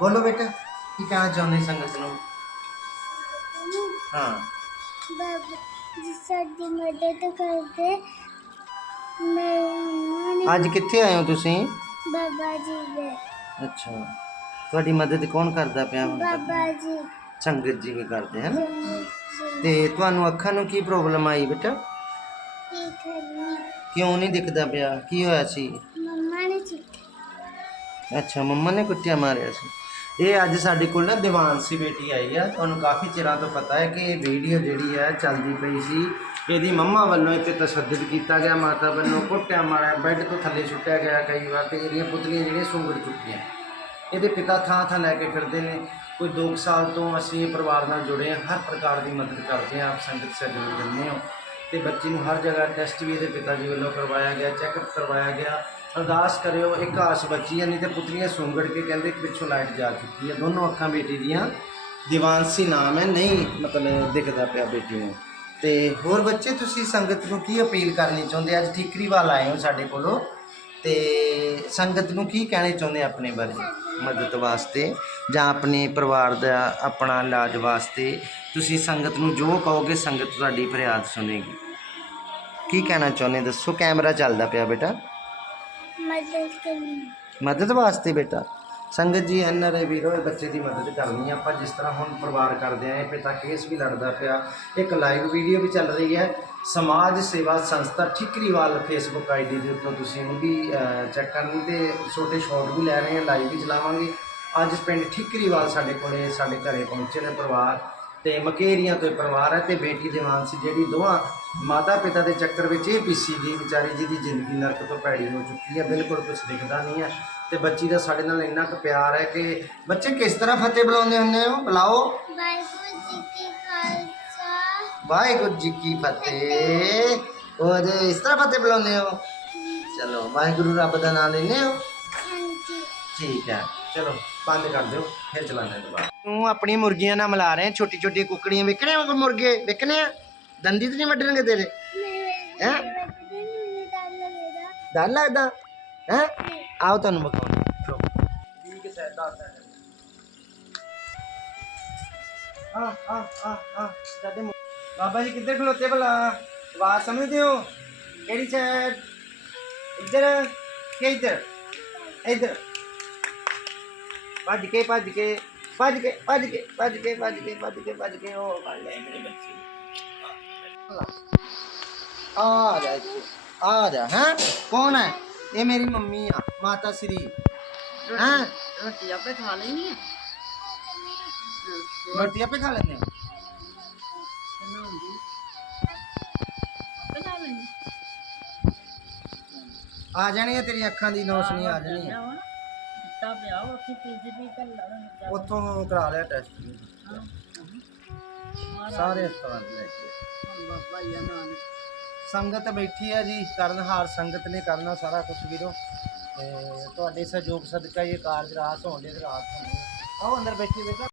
ਬੋਲੋ ਬੇਟਾ ਕੀ ਕਹਿਣਾ ਚਾਹੁੰਦੇ ਸੰਗਤ ਨੂੰ? ਹਾਂ। ਬਾਬਾ ਜੀ ਸਾਡੀ ਮਦਦ ਕਰਦੇ। ਨੇ ਅੱਜ ਕਿੱਥੇ ਆਏ ਹੋ ਤੁਸੀਂ? ਬਾਬਾ ਜੀ ਦੇ। ਅੱਛਾ। ਤੁਹਾਡੀ ਮਦਦ ਕੌਣ ਕਰਦਾ ਪਿਆ ਹੁਣ ਤੱਕ? ਬਾਬਾ ਜੀ। ਸੰਗਤ ਜੀ ਵੀ ਕਰਦੇ ਹਨ ਤੇ ਤੁਹਾਨੂੰ ਅੱਖਾਂ ਨੂੰ ਕੀ ਪ੍ਰੋਬਲਮ ਆਈ ਬੇਟਾ? ਕੀ ਕਰਨੀ? ਕਿਉਂ ਨਹੀਂ ਦਿਖਦਾ ਪਿਆ? ਕੀ ਹੋਇਆ ਸੀ? ਮੰਮਾ ਨੇ ਸਿੱਖਿਆ ਅੱਛਾ ਮੰਮਾ ਨੇ ਕੁੱਟਿਆ ਮਾਰਿਆ ਸੀ? ਇਹ ਅੱਜ ਸਾਡੇ ਕੋਲ ਨਾ ਦੀਵਾਨਸੀ ਬੇਟੀ ਆਈ ਆ। ਤੁਹਾਨੂੰ ਕਾਫੀ ਚਿਰਾਂ ਤੋਂ ਪਤਾ ਹੈ ਕਿ ਇਹ ਵੀਡੀਓ ਜਿਹੜੀ ਹੈ, ਚੱਲਦੀ ਪਈ ਸੀ। ਇਹਦੀ ਮੰਮਾ ਵੱਲੋਂ ਇੱਥੇ ਤਸ਼ੱਦਦ ਕੀਤਾ ਗਿਆ, ਮਾਤਾ ਵੱਲੋਂ ਕੁੱਟਿਆ ਮਾਰਿਆ, ਬੈੱਡ ਤੋਂ ਥੱਲੇ ਸੁੱਟਿਆ ਗਿਆ ਕਈ ਵਾਰ ਤੇ ਇਹਦੀਆਂ ਪੁਤਲੀਆਂ ਜਿਹੜੀਆਂ ਸੁੰਗੜ ਚੁੱਕੀਆਂ। ਇਹਦੇ ਪਿਤਾ ਥਾਂ ਥਾਂ ਲੈ ਕੇ ਫਿਰਦੇ ਨੇ। ਕੋਈ 2 ਸਾਲ ਤੋਂ ਅਸੀਂ ਪਰਿਵਾਰ ਨਾਲ ਜੁੜੇ ਹਾਂ। ਹਰ ਪ੍ਰਕਾਰ ਦੀ ਮਦਦ ਕਰਦੇ ਹਾਂ। ਆਪ ਸੰਗਤ ਸਹਿਯੋਗ ਦਿੰਦੇ ਹੋ। ਤੇ ਬੱਚੀ ਨੂੰ ਹਰ ਜਗ੍ਹਾ ਟੈਸਟ ਵੀ ਇਹਦੇ ਪਿਤਾ ਜੀ ਵੱਲੋਂ ਕਰਵਾਇਆ ਗਿਆ ਚੈੱਕਅਪ ਕਰਵਾਇਆ ਗਿਆ। ਅਰਦਾਸ ਕਰਿਓ, ਇੱਕ ਆਸ ਬੱਚੀ ਹੈ ਨਹੀਂ ਤੇ ਪੁਤਲੀਆਂ ਸੁੰਗੜ ਕੇ ਕਹਿੰਦੇ ਕਿ ਪਿੱਛੋਂ ਲਾਈਟ ਜਾ ਚੁੱਕੀ ਹੈ ਦੋਨੋਂ ਅੱਖਾਂ ਬੇਟੀ ਦੀਆਂ ਦੀਵਾਨਸੀ ਨਾਮ ਹੈ, ਨਹੀਂ ਮਤਲਬ ਦਿਖਦਾ ਪਿਆ ਬੇਟੀ ਨੂੰ। ਤੇ ਹੋਰ ਬੱਚੇ, ਤੁਸੀਂ ਸੰਗਤ ਨੂੰ ਕੀ ਅਪੀਲ ਕਰਨੀ ਚਾਹੁੰਦੇ? ਅੱਜ ਠੀਕਰੀਵਾਲ ਆਏ ਹੋ ਸਾਡੇ ਕੋਲੋਂ। ਤੇ ਸੰਗਤ ਨੂੰ ਕੀ ਕਹਿਣਾ ਚਾਹੁੰਦੇ ਆਪਣੇ ਬਾਰੇ? ਮਦਦ ਵਾਸਤੇ ਜਾਂ ਆਪਣੇ ਪਰਿਵਾਰ ਦਾ ਆਪਣਾ ਇਲਾਜ ਵਾਸਤੇ? ਤੁਸੀਂ ਸੰਗਤ ਨੂੰ ਜੋ ਕਹੋਗੇ ਸੰਗਤ ਤੁਹਾਡੀ ਫਰਿਆਦ ਸੁਣੇਗੀ। ਕੀ ਕਹਿਣਾ ਚਾਹੁੰਦੇ? ਦੱਸੋ ਕੈਮਰਾ ਚੱਲਦਾ ਪਿਆ ਬੇਟਾ। ਮਦਦ ਕਰਨੀ। ਮਦਦ ਵਾਸਤੇ ਬੇਟਾ। ਸੰਗਤ ਜੀ ਐਨਆਰਆਈ ਵੀਰੋ ਇਹ ਬੱਚੇ ਦੀ ਮਦਦ ਕਰਨੀ ਹੈ ਆਪਾਂ ਜਿਸ ਤਰ੍ਹਾਂ ਹੁਣ ਪਰਿਵਾਰ ਕਰਦੇ ਆਂ ਇਹ ਪਿਤਾ ਕੇਸ ਵੀ ਲੜਦਾ ਪਿਆ। ਇੱਕ ਲਾਈਵ ਵੀਡੀਓ ਵੀ ਚੱਲ ਰਹੀ ਹੈ। ਸਮਾਜ ਸੇਵਾ ਸੰਸਥਾ ਠਿਕਰੀਵਾਲ ਫੇਸਬੁੱਕ ਆਈਡੀ ਦੇ ਉੱਤੇ ਤੁਸੀਂ ਉਹ ਵੀ ਚੈੱਕ ਕਰਨੀ ਤੇ ਛੋਟੇ ਸ਼ਾਟ ਵੀ ਲੈ ਰਹੇ ਹਾਂ ਲਾਈਵ ਵੀ ਚਲਾਵਾਂਗੇ। ਅੱਜ ਪਿੰਡ ਠਿਕਰੀਵਾਲ ਸਾਡੇ ਕੋਲੇ ਸਾਡੇ ਘਰੇ ਪਹੁੰਚੇ ਨੇ ਪਰਿਵਾਰ। ਤੇ ਮਕੇਰੀਆਂ ਤੋਂ ਇਹ ਪਰਿਵਾਰ ਹੈ ਤੇ ਬੇਟੀ ਦੇ ਮਾਨਸੀ ਜਿਹੜੀ ਦੋਹਾਂ ਮਾਤਾ ਪਿਤਾ ਦੇ ਚੱਕਰ ਵਿੱਚ ਇਹ ਪੀਸੀ ਗਈ ਵਿਚਾਰੀ ਜਿਹਦੀ ਜ਼ਿੰਦਗੀ ਨਰਕ ਤੋਂ ਭੈੜੀ ਹੋ ਚੁੱਕੀ ਹੈ, ਬਿਲਕੁਲ ਕੁਝ ਦਿਖਦਾ ਨਹੀਂ ਹੈ। ਤੇ ਬੱਚੀ ਦਾ ਸਾਡੇ ਨਾਲ ਇੰਨਾ ਕੁ ਪਿਆਰ ਹੈ ਕਿ ਬੱਚੇ ਕਿਸ ਤਰ੍ਹਾਂ ਫਤਿਹ ਬੁਲਾਉਂਦੇ ਹੁੰਦੇ ਹੋ? ਬੁਲਾਓ। ਵਾਹਿਗੁਰੂ ਜੀ ਕੀ ਖਾਲਸਾ ਵਾਹਿਗੁਰੂ ਜੀ ਫਤਿਹ। ਔਰ ਇਸ ਤਰ੍ਹਾਂ ਫਤਿਹ ਬੁਲਾਉਂਦੇ ਹੋ? ਚਲੋ, ਵਾਹਿਗੁਰੂ ਰੱਬ ਦਾ ਨਾਮ ਲੈਂਦੇ ਹੋ? ਹਾਂਜੀ। ਠੀਕ ਹੈ। ਚਲੋ ਬੰਦ ਕਰ ਦਿਓ ਫਿਰ ਚਲਾਉਂਦੇ ਹਾਂ ਦੁਬਾਰਾ। ਤੂੰ ਆਪਣੀ ਮੁਰਗੀਆਂ ਨਾਲ ਮਿਲਾ ਰਹੇ ਛੋਟੀ ਛੋਟੀ ਕੁੱਕੜੀਆਂ ਵਿਕਣੇ ਆ ਮੁਰਗੇ? ਵਿਕਣੇ ਆ? ਦੰਦੀ ਤੇ ਨਹੀਂ ਵੱਢਣਗੇ ਤੇਰੇ? ਹੈਂ? ਡਰ ਲੱਗਦਾ। ਹੈ? ਆਓ ਤੁਹਾਨੂੰ ਬਖਾਉਂ ਠੀਕ ਹੈ ਦੱਸ ਆ ਆ ਆ ਆ ਸਾਡੇ ਮੁ- ਬਾਬਾ ਜੀ ਕਿੱਧਰ ਖਲੋਤੇ ਭਲਾ? ਆਵਾਜ਼ ਸਮਝਦੇ ਹੋ? ਕਿਹੜੀ ਸਾਈਡ ਇੱਧਰ? ਕਿ ਇੱਧਰ? ਇੱਧਰ। ਭੱਜ ਕੇ ਭੱਜ ਕੇ ਭੱਜ ਕੇ ਭੱਜ ਕੇ ਭੱਜ ਕੇ ਭੱਜ ਕੇ ਭੱਜ ਕੇ ਭੱਜ ਕੇ ਉਹ ਫੜ ਲੈ ਮੇਰੇ ਬੱਚੇ ਆ ਜਾ ਇੱਥੇ ਆ ਜਾ ਹੈਂ ਕੌਣ ਹੈ ਇਹ ਮੇਰੀ ਮੰਮੀ ਆ ਮਾਤਾ ਸ੍ਰੀ ਹੈਂ ਰੋਟੀ ਆਪੇ ਖਾ ਲੈਣੀ ਹੈ ਰੋਟੀ ਆਪੇ ਖਾ ਲੈਂਦੇ ਹੋ ਬਣਾਉਂਦੀ ਆਪੇ ਖਾ ਲੈਣੀ ਆ ਜਾਣੀ ਹੈ ਤੇਰੀ ਅੱਖਾਂ ਦੀ ਨੌਸਨੀ ਆ ਜਾਣੀ ਹੈ ਦਿੱਤਾ ਪਿਆ ਉੱਥੇ ਕਰ ਲਾਂਗੇ ਉੱਥੋਂ ਕਰਾ ਲਿਆ ਟੈਸਟ ਸਾਰੇ ਹਸਪਤਾਲ ਲੈ ਕੇ। ਬਾਬਾ ਜੀ ਨਾਮ। ਸੰਗਤ ਬੈਠੀ ਹੈ ਜੀ ਕਰਨਹਾਰ ਸੰਗਤ ਨੇ ਕਰਨਾ ਸਾਰਾ ਕੁਝ ਵੀਰੋ। ਤੇ ਤੁਹਾਡੇ ਸਹਿਯੋਗ ਸਦਕਾ ਇਹ ਕਾਰਜ ਰਾਸ ਹੋਣ ਦੇ ਰਾਸ ਹੋਣੇ ਆਓ ਅੰਦਰ ਬੈਠੀ ਬੇਟਾ